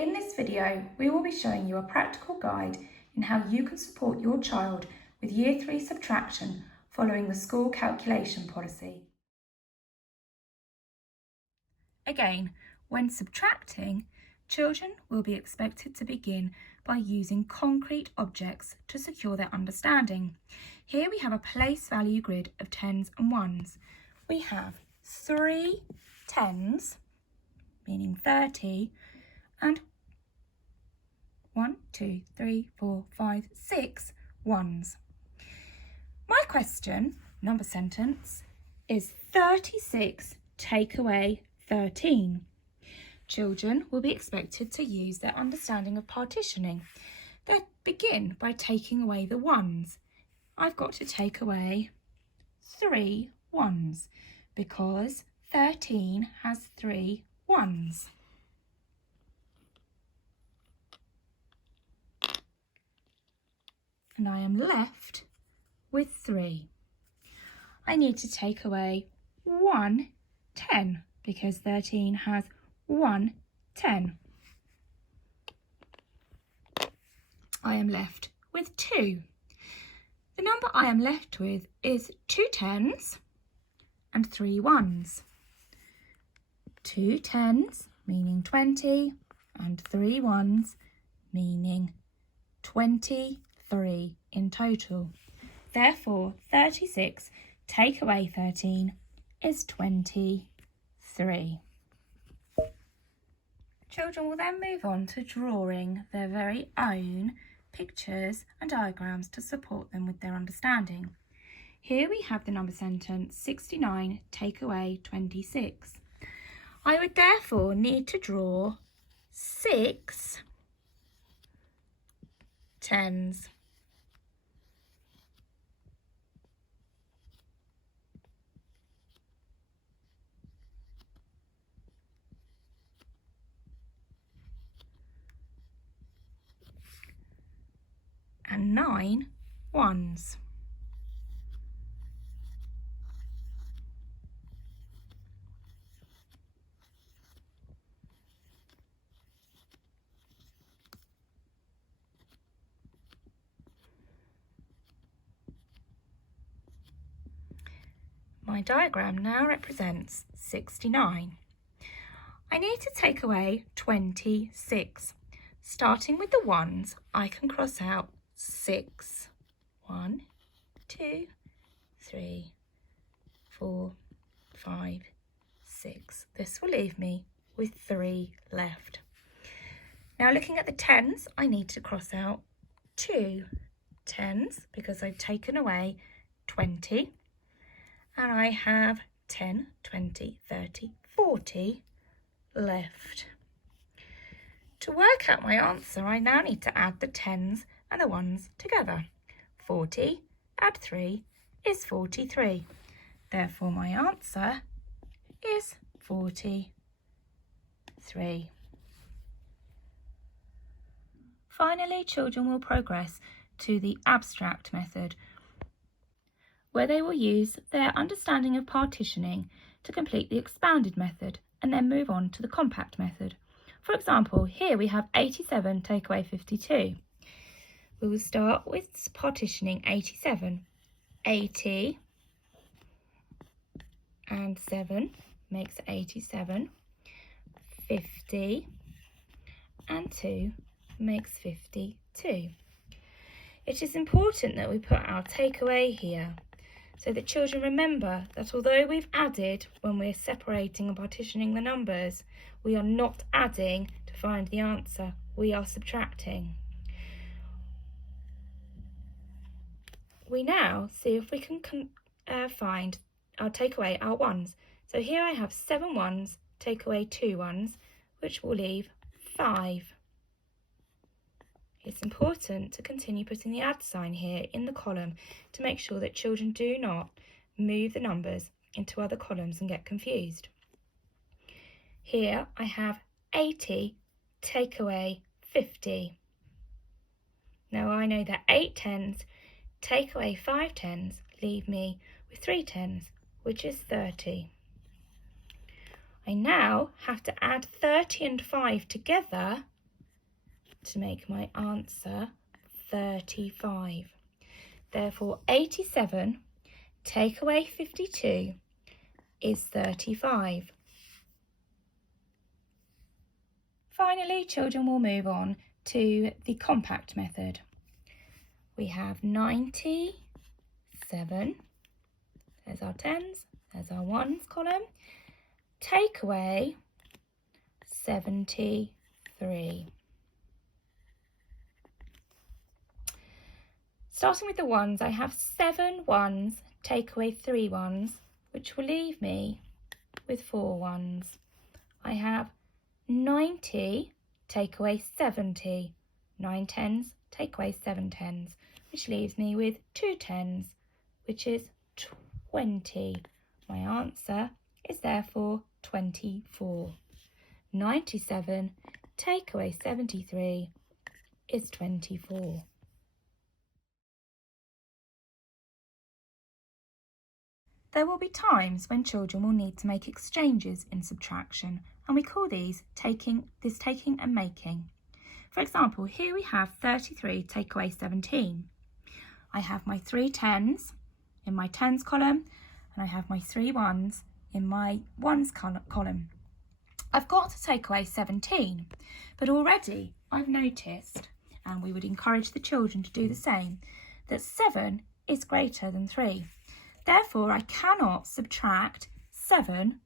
In this video, we will be showing you a practical guide in how you can support your child with Year 3 subtraction following the school calculation policy. Again, when subtracting, children will be expected to begin by using concrete objects to secure their understanding. Here we have a place value grid of tens and ones. We have 3 tens, meaning 30, and 1, 2, 3, 4, 5, 6 ones. My question, number sentence, is 36 take away 13. Children will be expected to use their understanding of partitioning. They begin by taking away the ones. I've got to take away 3 ones because 13 has 3 ones. And I am left with 3. I need to take away 1 10 because 13 has 1 10. I am left with 2. The number I am left with is 2 tens and 3 ones. 2 tens meaning 20 and 3 ones meaning 23 in total. Therefore, 36 take away 13 is 23. Children will then move on to drawing their very own pictures and diagrams to support them with their understanding. Here we have the number sentence 69 take away 26. I would therefore need to draw 6 tens. And 9 ones. My diagram now represents 69. I need to take away 26. Starting with the ones, I can cross out 6. 1, 2, 3, 4, 5, 6. This will leave me with 3 left. Now looking at the tens, I need to cross out 2 tens because I've taken away 20. And I have 10, 20, 30, 40 left. To work out my answer, I now need to add the tens and the ones together. 40 add 3 is 43. Therefore, my answer is 43. Finally, children will progress to the abstract method, where they will use their understanding of partitioning to complete the expanded method and then move on to the compact method. For example, here we have 87 take away 52. We will start with partitioning 87. 80 and 7 makes 87. 50 and 2 makes 52. It is important that we put our takeaway here so that children remember that although we've added when we're separating and partitioning the numbers, we are not adding to find the answer, we are subtracting. We now see if we can find our takeaway, our ones. So here I have 7 ones, take away 2 ones, which will leave 5. It's important to continue putting the add sign here in the column to make sure that children do not move the numbers into other columns and get confused. Here I have 80 take away 50. Now I know that 8 tens take away 5 tens leave me with 3 tens, which is 30. I now have to add 30 and 5 together to make my answer 35. Therefore, 87 take away 52 is 35. Finally, children will move on to the compact method. We have 97, there's our tens, there's our ones column, take away 73. Starting with the ones, I have 7 ones, take away 3 ones, which will leave me with 4 ones. I have 90, take away 70, 9 tens, take away 7 tens, which leaves me with 2 tens, which is 20. My answer is therefore 24. 97 take away 73 is 24. There will be times when children will need to make exchanges in subtraction, and we call these taking and making. For example, here we have 33 take away 17. I have my 3 tens in my tens column, and I have my 3 ones in my ones column. I've got to take away 17, but already I've noticed, and we would encourage the children to do the same, that 7 is greater than 3. Therefore, I cannot subtract 7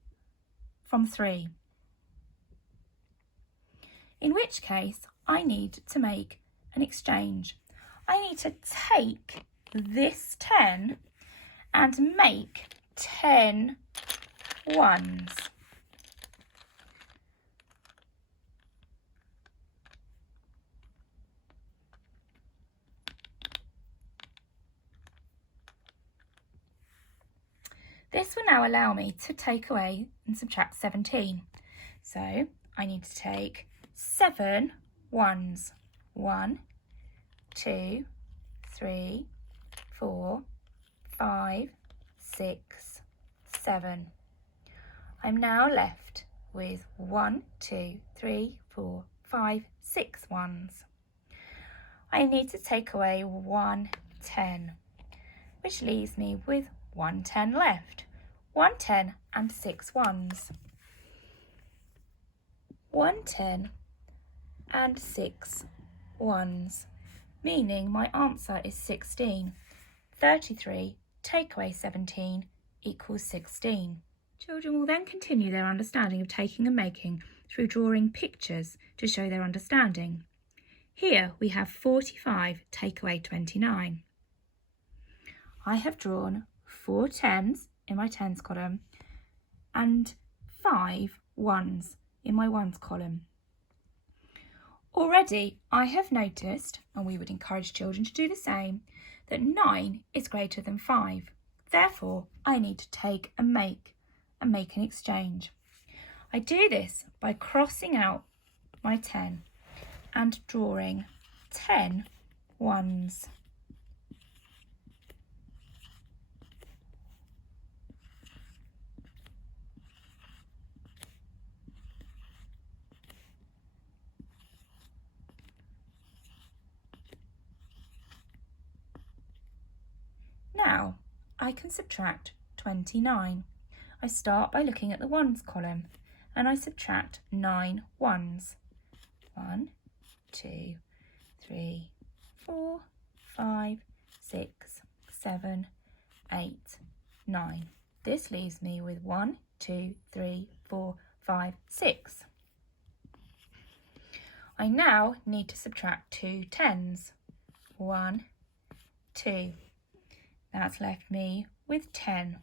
from 3. In which case, I need to make an exchange. I need to take this 10 and make 10 ones. This will now allow me to take away and subtract 17. So I need to take 7 ones. 1, 2, 3, 4, 5, 6, 7. I'm now left with 1, 2, 3, 4, 5, 6 ones. I need to take away 1 10, which leaves me with 1 10 left. 1 10 and 6 ones. 1 10 and 6 ones, meaning my answer is 16. 33 take away 17 equals 16. Children will then continue their understanding of taking and making through drawing pictures to show their understanding. Here we have 45 take away 29. I have drawn 4 tens in my tens column and 5 ones in my ones column. Already I have noticed, and we would encourage children to do the same, that 9 is greater than 5. Therefore, I need to take and make an exchange. I do this by crossing out my 10 and drawing 10 ones. Now I can subtract 29. I start by looking at the ones column and I subtract 9 ones. 1, 2, 3, 4, 5, 6, 7, 8, 9. This leaves me with 1, 2, 3, 4, 5, 6. I now need to subtract 2 tens. 1, 2. That's left me with 10.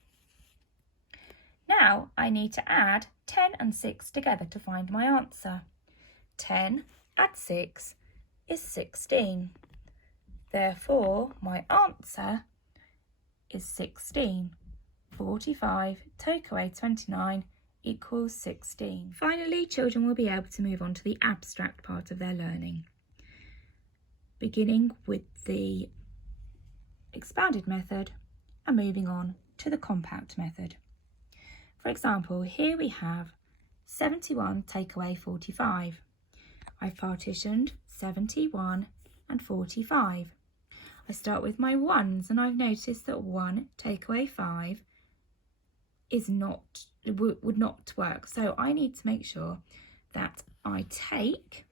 Now I need to add 10 and 6 together to find my answer. 10 add 6 is 16. Therefore, my answer is 16. 45 take away 29 equals 16. Finally, children will be able to move on to the abstract part of their learning, beginning with the expanded method and moving on to the compact method. For example, here we have 71 take away 45. I've partitioned 71 and 45. I start with my ones, and I've noticed that 1 take away 5 would not work. So I need to make sure that I take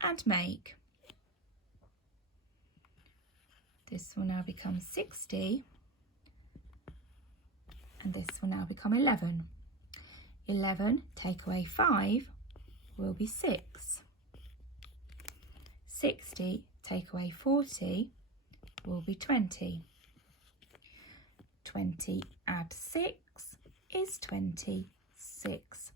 and make. This will now become 60, and this will now become 11. 11 take away 5 will be 6. 60 take away 40 will be 20. 20 add 6 is 26.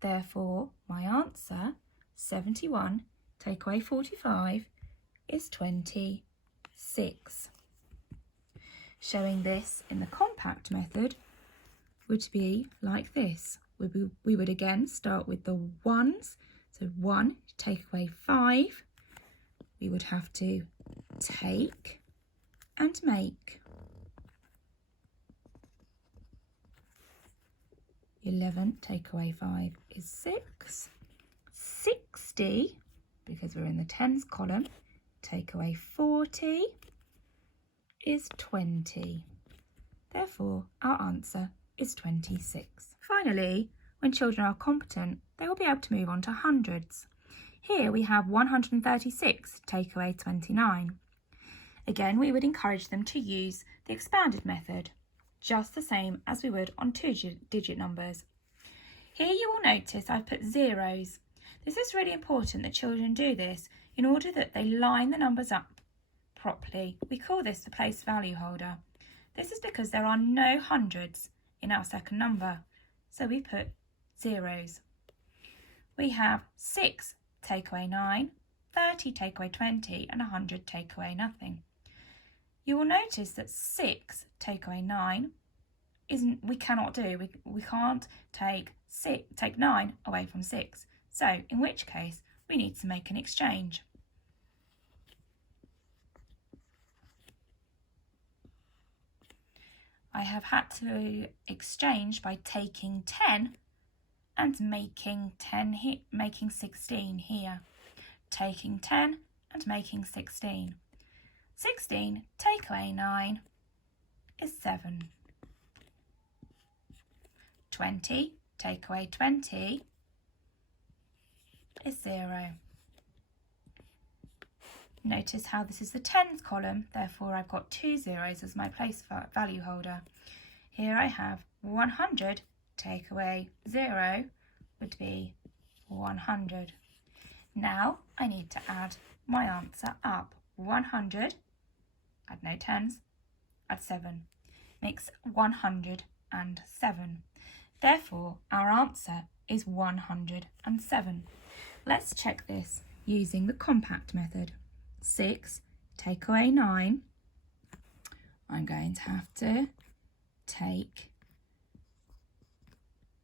Therefore, my answer, 71 take away 45, is 26. Showing this in the compact method would be like this. We would again start with the ones. So 1 take away 5. We would have to take and make. 11 take away 5 is 6. 60, because we're in the tens column, take away 40 is 20. Therefore, our answer is 26. Finally, when children are competent, they will be able to move on to hundreds. Here we have 136 take away 29. Again, we would encourage them to use the expanded method, just the same as we would on two-digit numbers. Here you will notice I've put zeros. This is really important that children do this in order that they line the numbers up properly. We call this the place value holder. This is because there are no hundreds in our second number, so we put zeros. We have 6 take away 9, 30 take away 20, and 100 take away nothing. You will notice that 6 take away 9 we cannot do. We can't take 9 away from 6. So in which case we need to make an exchange. I have had to exchange by taking 10 and making 16 here. Taking 10 and making 16. 16 take away 9 is 7. 20 take away 20 is 0. Notice how this is the tens column, therefore I've got 2 zeros as my place value holder. Here I have 100 take away 0 would be 100. Now I need to add my answer up. 100, add no tens, add 7, makes 107. Therefore, our answer is 107. Let's check this using the compact method. 6 take away 9. I'm going to have to take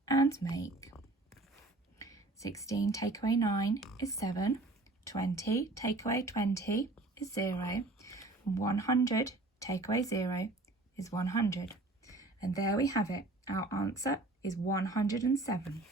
and make. 16 take away 9 is 7. 20 take away 20 is 0. 100 take away 0 is 100. And there we have it. Our answer is 107.